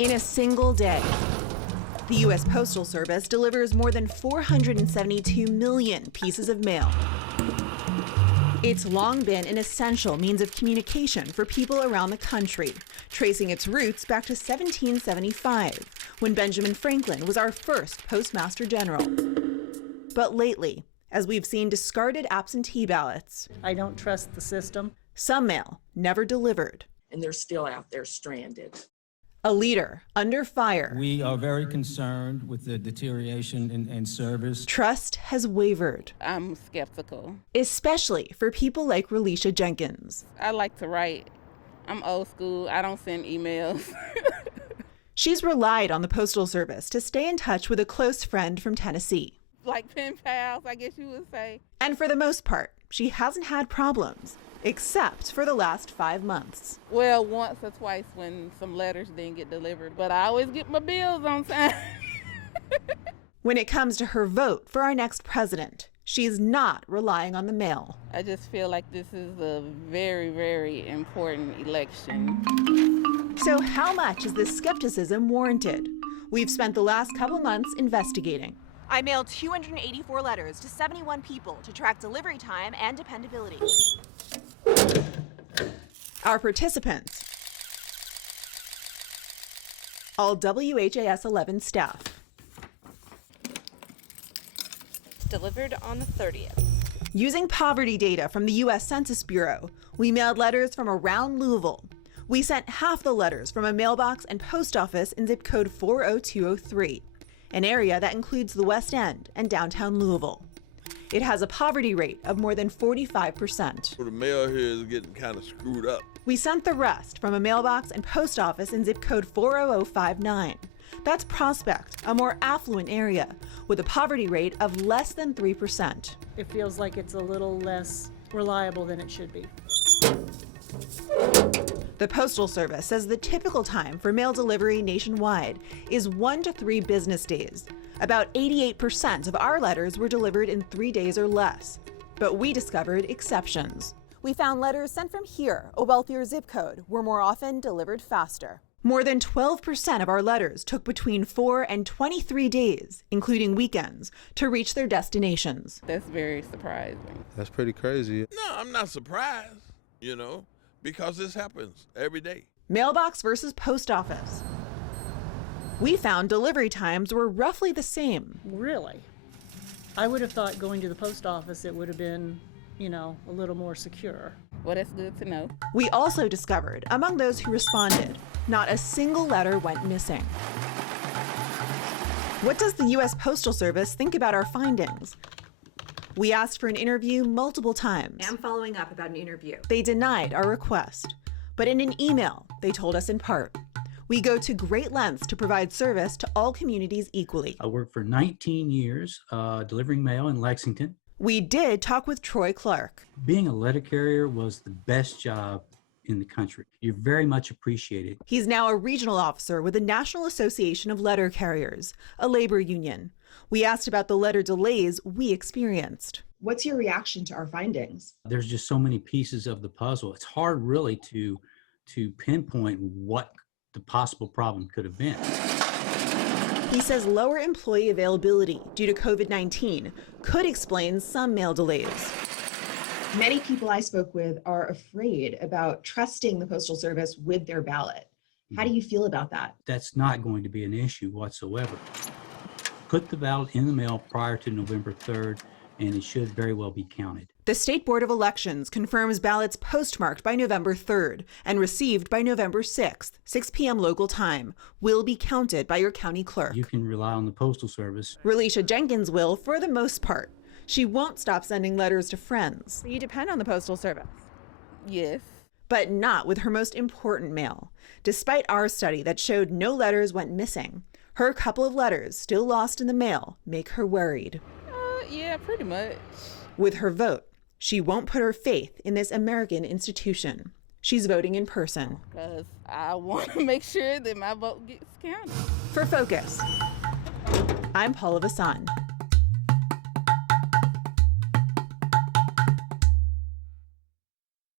In a single day, the U.S. Postal Service delivers more than 472 million pieces of mail. It's long been an essential means of communication for people around the country, tracing its roots back to 1775, when Benjamin Franklin was our first Postmaster General. But lately, as we've seen discarded absentee ballots, I don't trust the system. Some mail never delivered. And they're still out there stranded. A leader under fire. We are very concerned with the deterioration in service. Trust has wavered. I'm skeptical. Especially for people like Relisha Jenkins. I like to write. I'm old school. I don't send emails. She's relied on the Postal Service to stay in touch with a close friend from Tennessee. Like pen pals, I guess you would say. And for the most part, she hasn't had problems, except for the last 5 months. Well, once or twice when some letters didn't get delivered, but I always get my bills on time. When it comes to her vote for our next president, she's not relying on the mail. I just feel like this is a very, very important election. So how much is this skepticism warranted? We've spent the last couple months investigating. I mailed 284 letters to 71 people to track delivery time and dependability. Our participants, all WHAS 11 staff. Delivered on the 30th. Using poverty data from the U.S. Census Bureau, we mailed letters from around Louisville. We sent half the letters from a mailbox and post office in zip code 40203, an area that includes the West End and downtown Louisville. It has a poverty rate of more than 45%. The mail here is getting kind of screwed up. We sent the rest from a mailbox and post office in zip code 40059. That's Prospect, a more affluent area, with a poverty rate of less than 3%. It feels like it's a little less reliable than it should be. The Postal Service says the typical time for mail delivery nationwide is 1 to 3 business days. About 88% of our letters were delivered in 3 days or less. But we discovered exceptions. We found letters sent from here, a wealthier zip code, were more often delivered faster. More than 12% of our letters took between 4 and 23 days, including weekends, to reach their destinations. That's very surprising. That's pretty crazy. No, I'm not surprised, because this happens every day. Mailbox versus post office. We found delivery times were roughly the same. Really? I would have thought going to the post office it would have been, a little more secure. Well, that's good to know. We also discovered, among those who responded, not a single letter went missing. What does the U.S. Postal Service think about our findings? We asked for an interview multiple times. I'm following up about an interview. They denied our request. But in an email, they told us in part, we go to great lengths to provide service to all communities equally. I worked for 19 years delivering mail in Lexington. We did talk with Troy Clark. Being a letter carrier was the best job in the country. You're very much appreciated. He's now a regional officer with the National Association of Letter Carriers, a labor union. We asked about the letter delays we experienced. What's your reaction to our findings? There's just so many pieces of the puzzle. It's hard really to pinpoint what the possible problem could have been. He says lower employee availability due to COVID-19 could explain some mail delays. Many people I spoke with are afraid about trusting the Postal Service with their ballot. How do you feel about that? That's not going to be an issue whatsoever. Put the ballot in the mail prior to November 3rd, and it should very well be counted. The State Board of Elections confirms ballots postmarked by November 3rd and received by November 6th, 6 p.m. local time, will be counted by your county clerk. You can rely on the Postal Service. Relisha Jenkins will, for the most part. She won't stop sending letters to friends. You depend on the Postal Service. Yes. But not with her most important mail. Despite our study that showed no letters went missing, her couple of letters still lost in the mail make her worried. Yeah, pretty much. With her vote, she won't put her faith in this American institution. She's voting in person. Because I want to make sure that my vote gets counted. For Focus, I'm Paula Vassan.